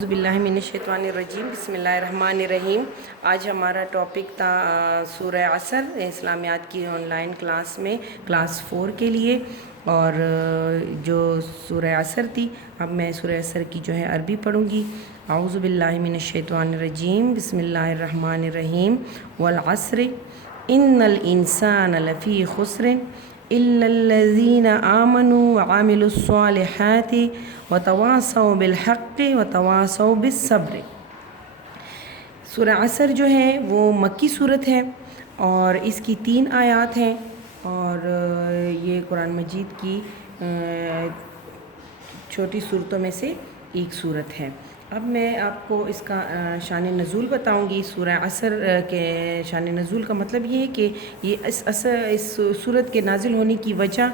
اعوذ باللہ من الشیطان الرجیم، بسم اللہ الرحمن الرحیم۔ آج ہمارا ٹاپک تھا سورہ عصر اسلامیات کی آن لائن کلاس میں کلاس 4 کے لیے، اور جو سورہ عصر تھی اب میں سورہ عصر کی عربی پڑھوں گی۔ اعوذ باللہ من الشیطان الرجیم، بسم اللہ الرحمن الرحیم۔ والعصر ان الانسان لفی خسر الا الذین آمنوا وعملوا الصالحات وتواصوا بالحق وتواصوا بالصبر۔ سورہ عصر وہ مکی صورت ہے اور اس کی 3 آیات ہیں، اور یہ قرآن مجید کی چھوٹی صورتوں میں سے ایک صورت ہے۔ اب میں آپ کو اس کا شان نزول بتاؤں گی۔ سورہ عصر کے شان نزول کا مطلب یہ ہے کہ یہ اس صورت کے نازل ہونے کی وجہ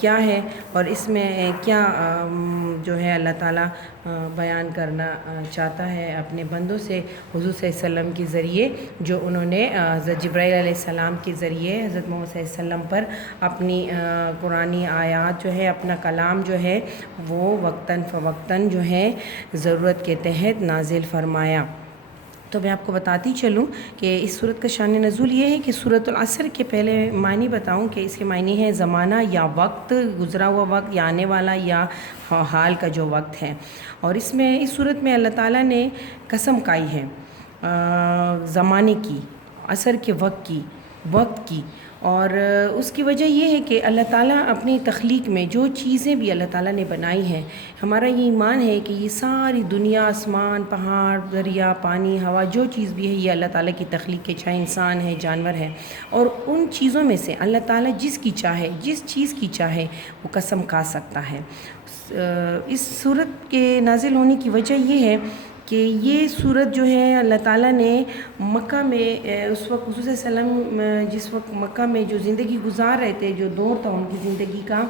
کیا ہے، اور اس میں کیا اللہ تعالیٰ بیان کرنا چاہتا ہے اپنے بندوں سے حضور صلی اللہ علیہ وسلم کے ذریعے، جو انہوں نے حضرت جبرائیل علیہ السلام کے ذریعے حضرت محمد صلی اللہ علیہ وسلم پر اپنی قرآنی آیات اپنا کلام وہ وقتاً فوقتاً ضرورت کے تحت نازل فرمایا۔ تو میں آپ کو بتاتی چلوں کہ اس صورت کا شان نزول یہ ہے کہ سورۃ العصر کے پہلے معنی بتاؤں کہ اس کے معنی ہے زمانہ یا وقت، گزرا ہوا وقت یا آنے والا یا حال کا جو وقت ہے۔ اور اس صورت میں اللہ تعالیٰ نے قسم کھائی ہے زمانے کی، عصر کے وقت کی، اور اس کی وجہ یہ ہے کہ اللہ تعالیٰ اپنی تخلیق میں جو چیزیں بھی اللہ تعالیٰ نے بنائی ہیں، ہمارا یہ ایمان ہے کہ یہ ساری دنیا، آسمان، پہاڑ، دریا، پانی، ہوا، جو چیز بھی ہے یہ اللہ تعالیٰ کی تخلیق کے، چاہے انسان ہے، جانور ہے، اور ان چیزوں میں سے اللہ تعالیٰ جس چیز کی چاہے وہ قسم کھا سکتا ہے۔ اس صورت کے نازل ہونے کی وجہ یہ ہے کہ یہ صورت اللہ تعالیٰ نے مکہ میں اس وقت حضور صلی اللہ علیہ وسلم جس وقت مکہ میں جو زندگی گزار رہے تھے، جو دور تھا ان کی زندگی کا،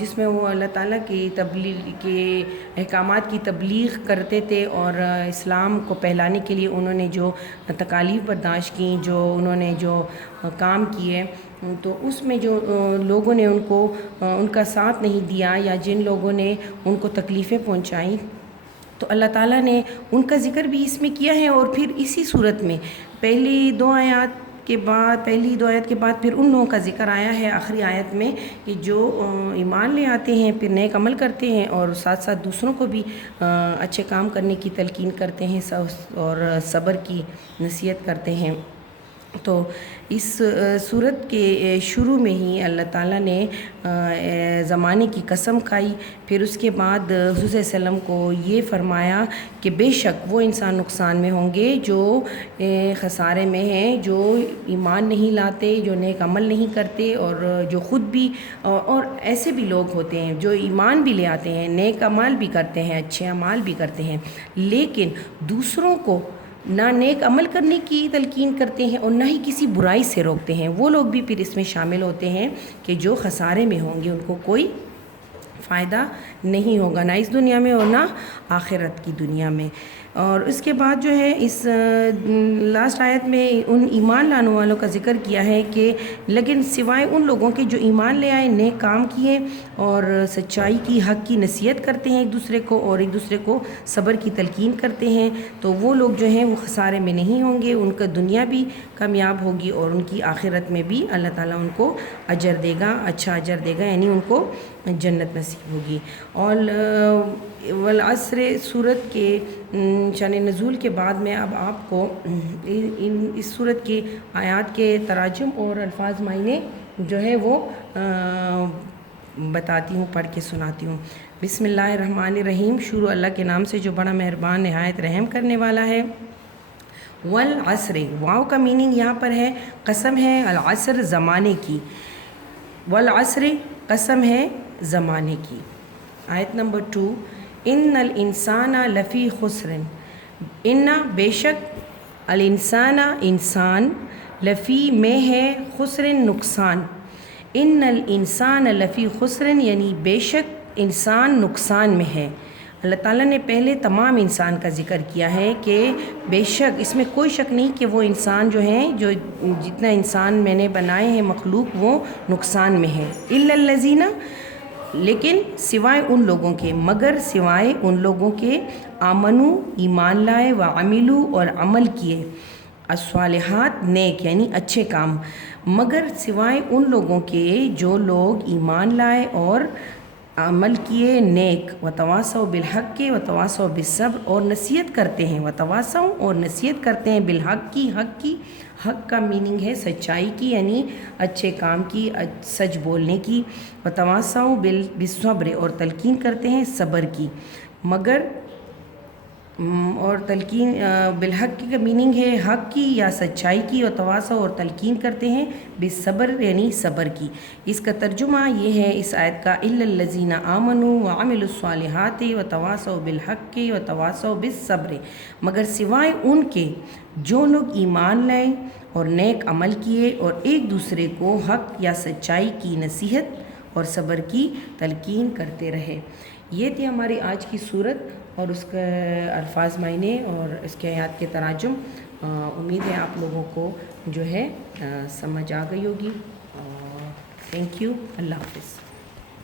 جس میں وہ اللہ تعالیٰ کی تبلیغ کے احکامات کی تبلیغ کرتے تھے، اور اسلام کو پھیلانے کے لیے انہوں نے جو تکالیف برداشت کیں، جو انہوں نے جو کام کیے، تو اس میں جو لوگوں نے ان کا ساتھ نہیں دیا، یا جن لوگوں نے ان کو تکلیفیں پہنچائیں، تو اللہ تعالیٰ نے ان کا ذکر بھی اس میں کیا ہے۔ اور پھر اسی صورت میں پہلی دو آیات کے بعد پھر ان لوگوں کا ذکر آیا ہے آخری آیت میں، کہ جو ایمان لے آتے ہیں، پھر نیک عمل کرتے ہیں، اور ساتھ ساتھ دوسروں کو بھی اچھے کام کرنے کی تلقین کرتے ہیں اور صبر کی نصیحت کرتے ہیں۔ تو اس صورت کے شروع میں ہی اللہ تعالیٰ نے زمانے کی قسم کھائی، پھر اس کے بعد حضور صلی اللہ علیہ وسلم کو یہ فرمایا کہ بے شک وہ انسان نقصان میں ہوں گے جو خسارے میں ہیں، جو ایمان نہیں لاتے، جو نیک عمل نہیں کرتے، اور جو خود بھی اور ایسے بھی لوگ ہوتے ہیں جو ایمان بھی لے آتے ہیں، نیک عمل بھی کرتے ہیں، اچھے اعمال بھی کرتے ہیں، لیکن دوسروں کو نہ نیک عمل کرنے کی تلقین کرتے ہیں اور نہ ہی کسی برائی سے روکتے ہیں، وہ لوگ بھی پھر اس میں شامل ہوتے ہیں کہ جو خسارے میں ہوں گے، ان کو کوئی فائدہ نہیں ہوگا، نہ اس دنیا میں اور نہ آخرت کی دنیا میں۔ اور اس کے بعد اس لاسٹ آیت میں ان ایمان لانے والوں کا ذکر کیا ہے کہ لیکن سوائے ان لوگوں کے جو ایمان لے آئے، نیک کام کیے اور سچائی کی، حق کی نصیحت کرتے ہیں ایک دوسرے کو، اور ایک دوسرے کو صبر کی تلقین کرتے ہیں، تو وہ لوگ وہ خسارے میں نہیں ہوں گے، ان کا دنیا بھی کامیاب ہوگی اور ان کی آخرت میں بھی اللہ تعالیٰ ان کو اجر دے گا، اچھا اجر دے گا، یعنی ان کو جنت نصیب ہوگی۔ اور والعصر صورت کے شان نزول کے بعد میں اب آپ کو اس صورت کی آیات کے تراجم اور الفاظ معنی وہ بتاتی ہوں، پڑھ کے سناتی ہوں۔ بسم اللہ الرحمن الرحیم، شروع اللہ کے نام سے جو بڑا مہربان نہایت رحم کرنے والا ہے۔ والعصر، واو کا میننگ یہاں پر ہے قسم ہے، العصر زمانے کی، والعصر قسم ہے زمانے کی۔ آیت نمبر 2، ان الانسان لفی خسر، ان بے شک، الانسان انسان، لفی میں ہے، خسر نقصان، ان الانسان لفی خسر یعنی بے شک انسان نقصان میں ہے۔ اللہ تعالیٰ نے پہلے تمام انسان کا ذکر کیا ہے کہ بے شک، اس میں کوئی شک نہیں کہ وہ انسان جو جتنا انسان میں نے بنائے ہیں مخلوق، وہ نقصان میں ہے۔ الا الذین، لیکن سوائے ان لوگوں کے، مگر سوائے ان لوگوں کے آمنو ایمان لائے، وعملو اور عمل کیے، الصالحات نیک یعنی اچھے کام، مگر سوائے ان لوگوں کے جو لوگ ایمان لائے اور عمل کیے نیک، وتواصوا بالحق وتواصوا بالصبر اور نصیحت کرتے ہیں، وتواصوا اور نصیحت کرتے ہیں بالحق کی، حق کی، حق کا میننگ ہے سچائی کی یعنی اچھے کام کی، سچ بولنے کی، وتواصوا بالصبر اور تلقین کرتے ہیں صبر کی، مگر اور تلقین بالحق کی کا میننگ ہے حق کی یا سچائی کی، اور تواصوا اور تلقین کرتے ہیں بالصبر یعنی صبر کی۔ اس کا ترجمہ یہ ہے اس آیت کا، الا الذین آمنوا وعملوا الصالحات وتواصوا بالحق وتواصوا بالصبر، مگر سوائے ان کے جو لوگ ایمان لائے اور نیک عمل کیے اور ایک دوسرے کو حق یا سچائی کی نصیحت اور صبر کی تلقین کرتے رہے۔ یہ تھی ہماری آج کی صورت اور اس کے الفاظ معنی اور اس کے آیات کے تراجم۔ امید ہے آپ لوگوں کو جو ہے سمجھ آ گئی ہوگی۔ تھینک یو، اللہ حافظ۔